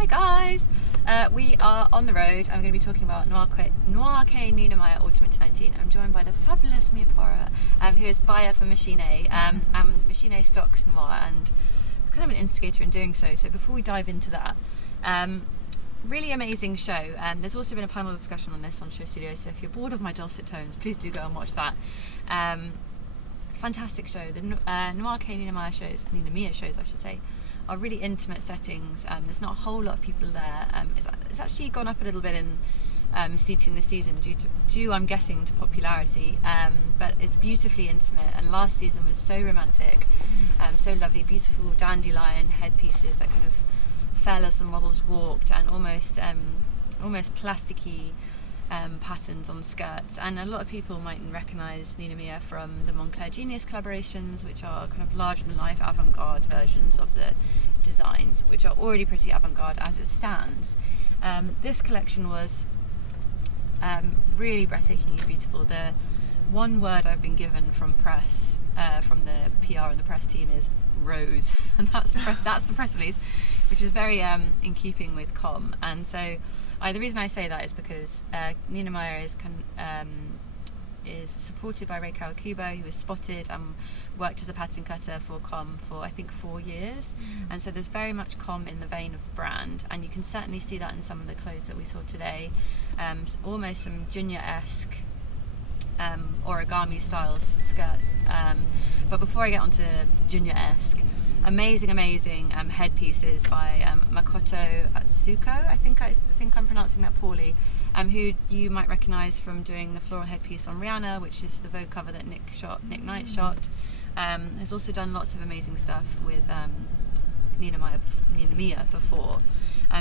Hi guys! We are on the road. I'm going to be talking about Noir Kei Ninomiya A Autumn 2019. I'm joined by the fabulous Mia Pora, who is buyer for Machine A. And Machine A stocks Noir and kind of an instigator in doing so. So before we dive into that, really amazing show. There's also been a panel discussion on this on SHOWstudio, so if you're bored of my dulcet tones, please do go and watch that. Fantastic show. The Noir Kei Ninomiya shows, I should say, are really intimate settings. There's not a whole lot of people there. It's actually gone up a little bit in seating this season due, I'm guessing, to popularity. But it's beautifully intimate, and last season was so romantic, so lovely, beautiful dandelion headpieces that kind of fell as the models walked, and almost plasticky patterns on skirts. And a lot of people mightn't recognise Ninomiya from the Moncler Genius collaborations, which are kind of larger than life avant-garde versions of the designs, which are already pretty avant-garde as it stands. This collection was really breathtakingly beautiful. The one word I've been given from press, from the PR and the press team, is rose, and that's the press release, which is very in keeping with Comme. And so the reason I say that is because Ninomiya is supported by Rei Kawakubo, who was spotted and worked as a pattern cutter for Comme for I think 4 years. And so there's very much Comme in the vein of the brand, and you can certainly see that in some of the clothes that we saw today. Almost some Junya-esque origami style skirts. But before I get onto Junya-esque, amazing headpieces by Makoto Azuma. I think I'm pronouncing that poorly. Who you might recognise from doing the floral headpiece on Rihanna, which is the Vogue cover that Nick Knight shot. Has also done lots of amazing stuff with Ninomiya before.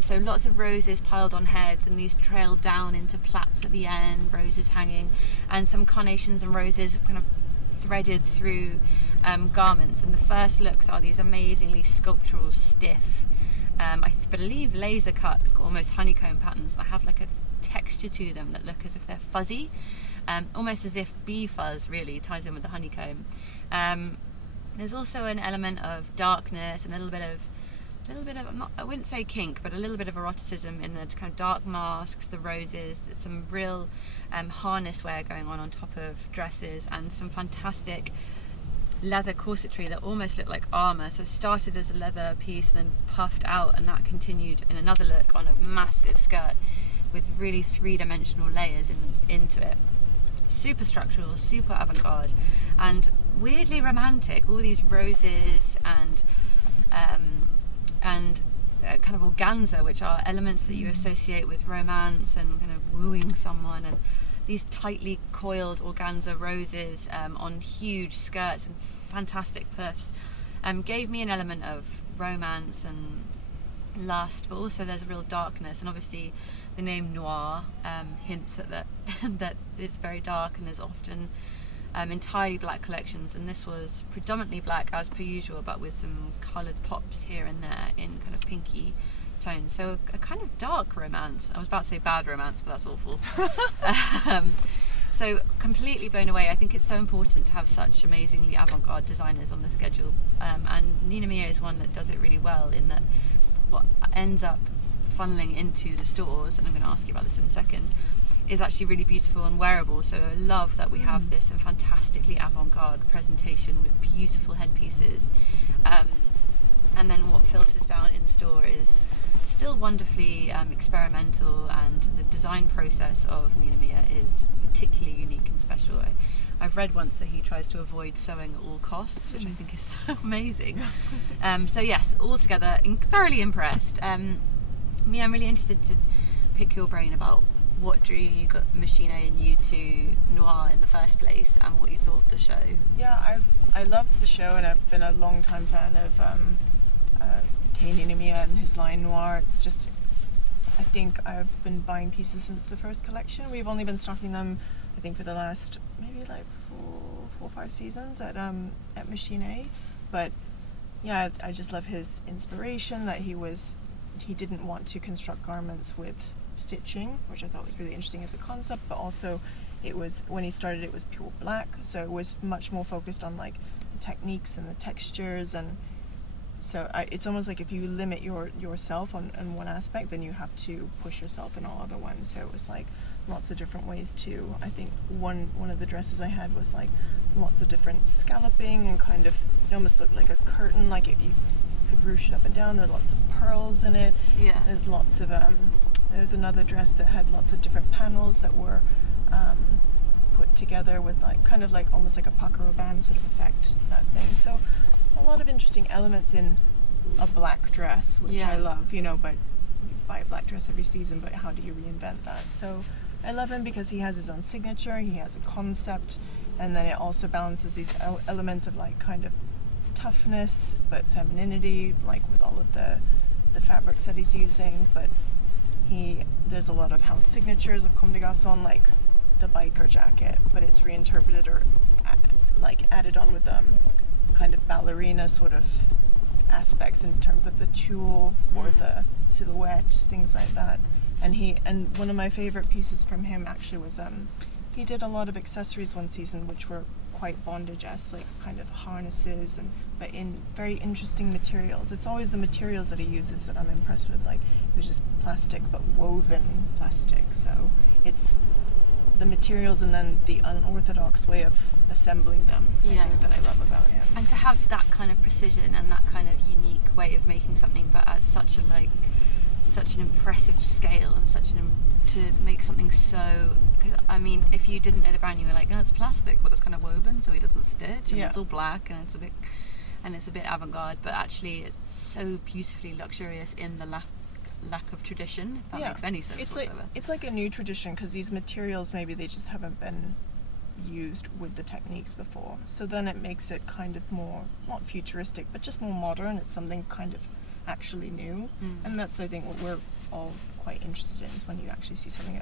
So lots of roses piled on heads, and these trail down into plaits at the end, roses hanging, and some carnations and roses kind of threaded through garments. And the first looks are these amazingly sculptural, stiff, I believe laser cut, almost honeycomb patterns that have like a texture to them that look as if they're fuzzy, almost as if bee fuzz really ties in with the honeycomb. There's also an element of darkness and a little bit of I wouldn't say kink, but a little bit of eroticism in the kind of dark masks, the roses, some real harness wear going on top of dresses, and some fantastic leather corsetry that almost looked like armour. So it started as a leather piece and then puffed out, and that continued in another look on a massive skirt with really three-dimensional layers into it. Super structural, super avant-garde, and weirdly romantic. All these roses and kind of organza, which are elements that you associate with romance and kind of wooing someone, and these tightly coiled organza roses on huge skirts and fantastic puffs gave me an element of romance and lust, but also there's a real darkness, and obviously the name Noir hints at that it's very dark, and there's often entirely black collections, and this was predominantly black as per usual, but with some coloured pops here and there in kind of pinky tones. So a kind of dark romance. I was about to say bad romance, but that's awful. So completely blown away. I think it's so important to have such amazingly avant-garde designers on the schedule, and Ninomiya is one that does it really well, in that what ends up funneling into the stores, and I'm going to ask you about this in a second, is actually really beautiful and wearable. So I love that we have this fantastically avant-garde presentation with beautiful headpieces, and then what filters down in store is still wonderfully experimental, and the design process of Ninomiya is particularly unique and special. I've read once that he tries to avoid sewing at all costs, which I think is so amazing. So yes, altogether thoroughly impressed. Mia, I'm really interested to pick your brain about what drew you, got Machine A and you to Noir in the first place, and what you thought of the show. Yeah, I loved the show, and I've been a long time fan of Kei Ninomiya and his line Noir. It's just, I think I've been buying pieces since the first collection. We've only been stocking them, I think, for the last maybe like four or 5 seasons at Machine A. But yeah, I just love his inspiration, that he didn't want to construct garments with stitching, which I thought was really interesting as a concept, but also it was, when he started, it was pure black, so it was much more focused on like the techniques and the textures, and so it's almost like if you limit yourself on one aspect, then you have to push yourself in all other ones. So it was like lots of different ways to, I think one of the dresses I had was like lots of different scalloping and kind of, it almost looked like a curtain, like you could ruche it up and down. There are lots of pearls in it. Yeah. There's lots of, there's another dress that had lots of different panels that were put together with like, kind of like almost like a pakaro band sort of effect, that thing. So a lot of interesting elements in a black dress, which I love, you know, but you buy a black dress every season, but how do you reinvent that? So I love him because he has his own signature, he has a concept, and then it also balances these elements of like kind of toughness, but femininity, like with all of the fabrics that he's using. But there's a lot of house signatures of Comme des Garçons, like the biker jacket, but it's reinterpreted or like added on with kind of ballerina sort of aspects in terms of the tulle or the silhouette, things like that. And one of my favorite pieces from him actually was he did a lot of accessories one season which were quite bondage-esque, like kind of harnesses, but in very interesting materials. It's always the materials that he uses that I'm impressed with. Like it was just plastic, but woven plastic. So it's the materials and then the unorthodox way of assembling them, I think, that I love about him. And to have that kind of precision and that kind of unique way of making something, but at such an impressive scale, and to make something so. Because I mean, if you didn't know the brand, you were like, oh, it's plastic, but it's kind of woven, so he doesn't stitch, and it's all black, and it's a bit avant-garde, but actually it's so beautifully luxurious in the lack of tradition, if that makes any sense whatsoever. It's like a new tradition, because these materials, maybe they just haven't been used with the techniques before. So then it makes it kind of more, not futuristic, but just more modern. It's something kind of actually new. And that's, I think, what we're all quite interested in, is when you actually see something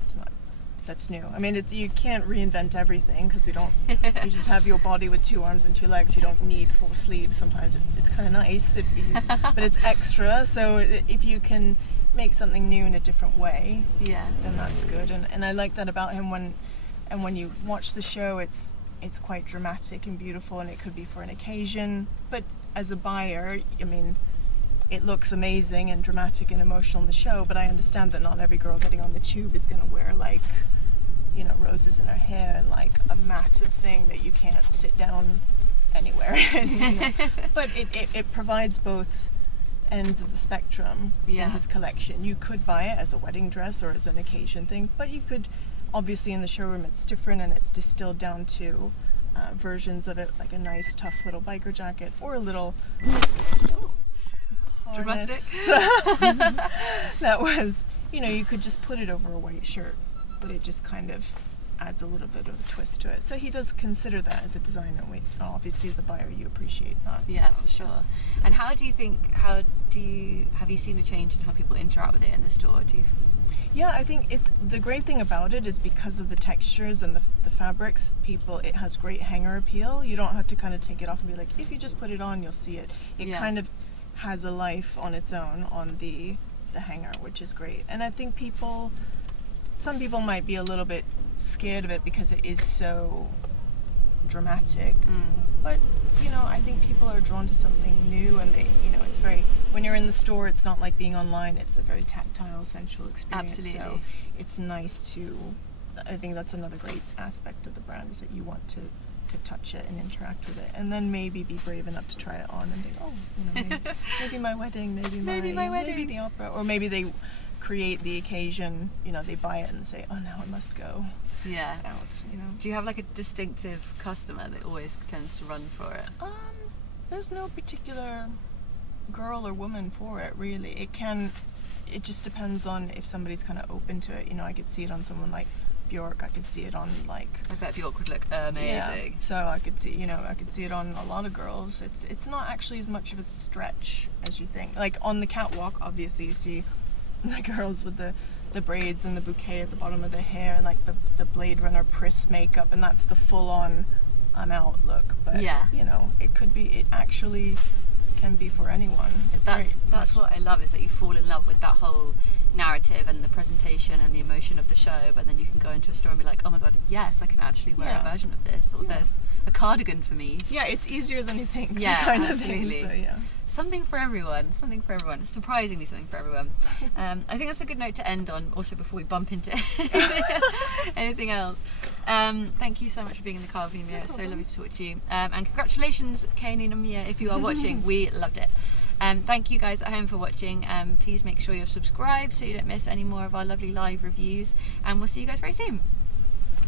that's new. I mean, you can't reinvent everything, because we don't, you just have your body with 2 arms and 2 legs. You don't need 4 sleeves. Sometimes it's kind of nice, but it's extra. So if you can make something new in a different way, then that's good. And I like that about him. When you watch the show, it's quite dramatic and beautiful, and it could be for an occasion. But as a buyer, I mean, it looks amazing and dramatic and emotional in the show, but I understand that not every girl getting on the tube is going to wear, like, you know, roses in her hair and like a massive thing that you can't sit down anywhere in, you know. But it provides both ends of the spectrum in his collection. You could buy it as a wedding dress or as an occasion thing, but you could, obviously in the showroom it's different, and it's distilled down to versions of it, like a nice tough little biker jacket or a little dramatic that was, you know, you could just put it over a white shirt, but it just kind of adds a little bit of a twist to it. So he does consider that as a designer. Obviously as a buyer you appreciate that. Yeah, for sure. And have you seen a change in how people interact with it in the store? Yeah, I think the great thing about it is because of the textures and the fabrics, it has great hanger appeal. You don't have to kind of take it off and be like, if you just put it on, you'll see it. It kind of has a life on its own on the hanger, which is great. And I think some people might be a little bit scared of it because it is so dramatic. But, you know, I think people are drawn to something new, and they, you know, it's very, when you're in the store, it's not like being online, it's a very tactile, sensual experience. Absolutely. So it's nice I think that's another great aspect of the brand, is that you want to touch it and interact with it, and then maybe be brave enough to try it on and think, oh, you know, maybe my wedding, maybe the opera, or maybe they create the occasion, you know, they buy it and say, oh, now it must go out, you know. Do you have like a distinctive customer that always tends to run for it? There's no particular girl or woman for it, really. It just depends on if somebody's kind of open to it. You know, I could see it on someone like Bjork. I could see it on, like, I bet Bjork would look amazing. Yeah. So I could see it on a lot of girls. It's not actually as much of a stretch as you think. Like on the catwalk, obviously you see the girls with the braids and the bouquet at the bottom of their hair, and like the Blade Runner Priss makeup, and that's the full on I'm out look. But you know, it actually can be for anyone. It's great. That's what I love, is that you fall in love with that whole narrative and the presentation and the emotion of the show, but then you can go into a store and be like, oh my god, yes, I can actually wear a version of this, or there's a cardigan for me. Yeah, it's easier than you think. Yeah, kind absolutely. Of thing, so, Something for everyone. Surprisingly something for everyone. I think that's a good note to end on, also before we bump into anything else. Thank you so much for being in the car with me. It's so lovely to talk to you. And congratulations, Kei Ninomiya, if you are watching. We loved it. Thank you guys at home for watching. Please make sure you're subscribed so you don't miss any more of our lovely live reviews. And we'll see you guys very soon.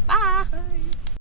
Bye! Bye!